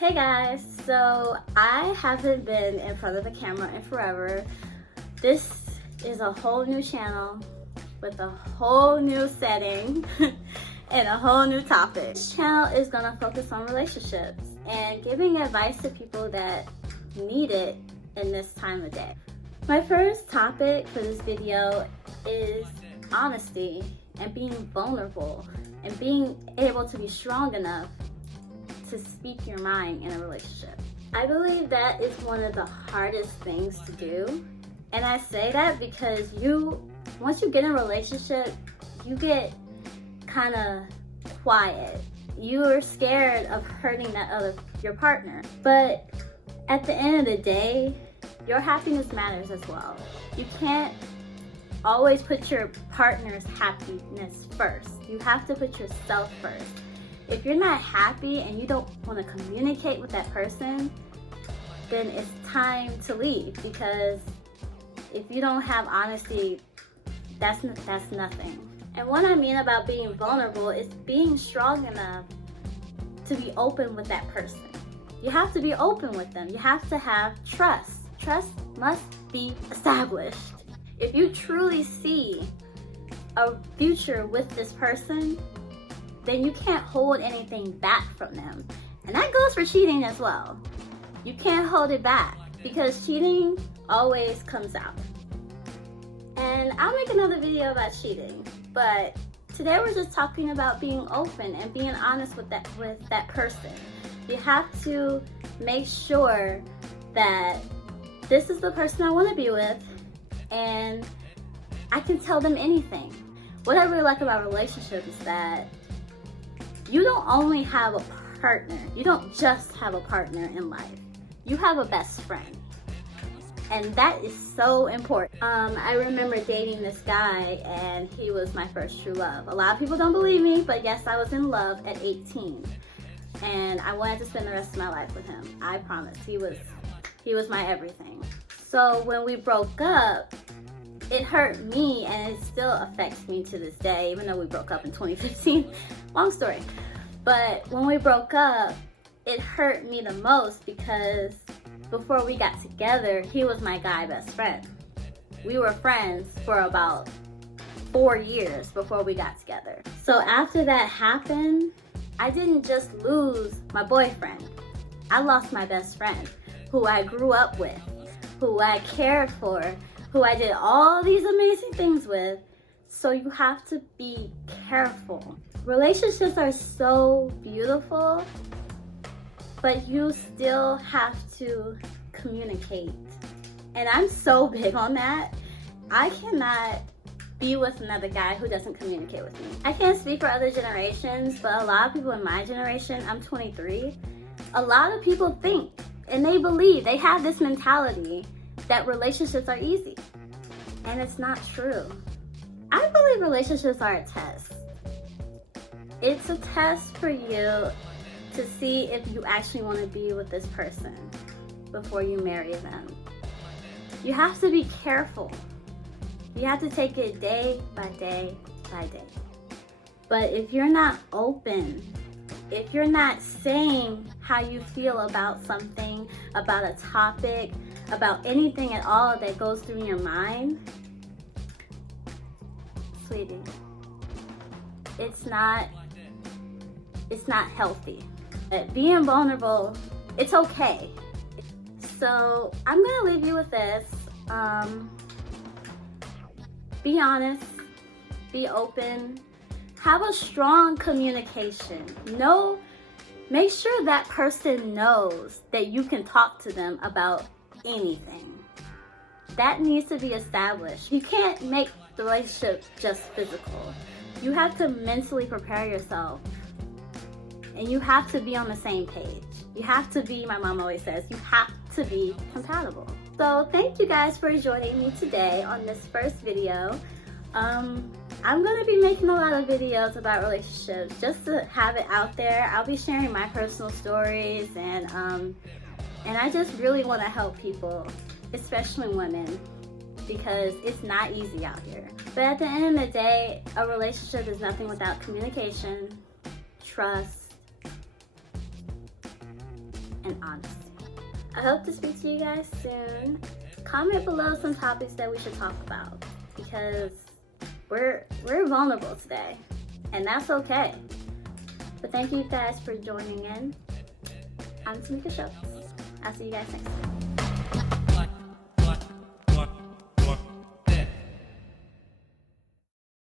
Hey guys, so I haven't been in front of the camera in forever. This is a whole new channel with a whole new setting and a whole new topic. This channel is gonna focus on relationships and giving advice to people that need it in this time of day. My first topic for this video is honesty and being vulnerable and being able to be strong enough to speak your mind in a relationship. I believe that is one of the hardest things to do. And I say that because once you get in a relationship, you get kind of quiet. You are scared of hurting your partner. But at the end of the day, your happiness matters as well. You can't always put your partner's happiness first. You have to put yourself first. If you're not happy and you don't want to communicate with that person, then it's time to leave, because if you don't have honesty, that's nothing. And what I mean about being vulnerable is being strong enough to be open with that person. You have to be open with them. You have to have trust. Trust must be established. If you truly see a future with this person, then you can't hold anything back from them. And that goes for cheating as well. You can't hold it back because cheating always comes out. And I'll make another video about cheating, but today we're just talking about being open and being honest with that person. You have to make sure that this is the person I want to be with and I can tell them anything. What I really like about relationships is that you don't only have a partner. You don't just have a partner in life. You have a best friend. And that is so important. I remember dating this guy and he was my first true love. A lot of people don't believe me, but yes, I was in love at 18. And I wanted to spend the rest of my life with him. I promise. He was my everything. So when we broke up, it hurt me and it still affects me to this day, even though we broke up in 2015. Long story. But when we broke up, it hurt me the most because before we got together, he was my guy best friend. We were friends for about 4 years before we got together. So after that happened, I didn't just lose my boyfriend. I lost my best friend, who I grew up with, who I cared for, who I did all these amazing things with. So you have to be careful. Relationships are so beautiful, but you still have to communicate. And I'm so big on that. I cannot be with another guy who doesn't communicate with me. I can't speak for other generations, but a lot of people in my generation, I'm 23, a lot of people think and they believe, they have this mentality that relationships are easy. And it's not true. I believe relationships are a test. It's a test for you to see if you actually want to be with this person before you marry them. You have to be careful. You have to take it day by day by day. But if you're not open, if you're not saying how you feel about something, about a topic, about anything at all that goes through your mind, sweetie, it's not healthy. But being vulnerable, it's okay. So I'm gonna leave you with this. Be honest, be open, have a strong communication. Make sure that person knows that you can talk to them about anything. That needs to be established. You can't make the relationship just physical. You have to mentally prepare yourself. And you have to be on the same page. You have to be, my mom always says, you have to be compatible. So thank you guys for joining me today on this first video. I'm gonna be making a lot of videos about relationships just to have it out there. I'll be sharing my personal stories and I just really wanna help people, especially women, because it's not easy out here. But at the end of the day, a relationship is nothing without communication, trust, and honesty. I hope to speak to you guys soon. Comment below some topics that we should talk about, because we're vulnerable today, and that's okay. But thank you guys for joining in. I'm Tamika Schultz. I'll see you guys next time.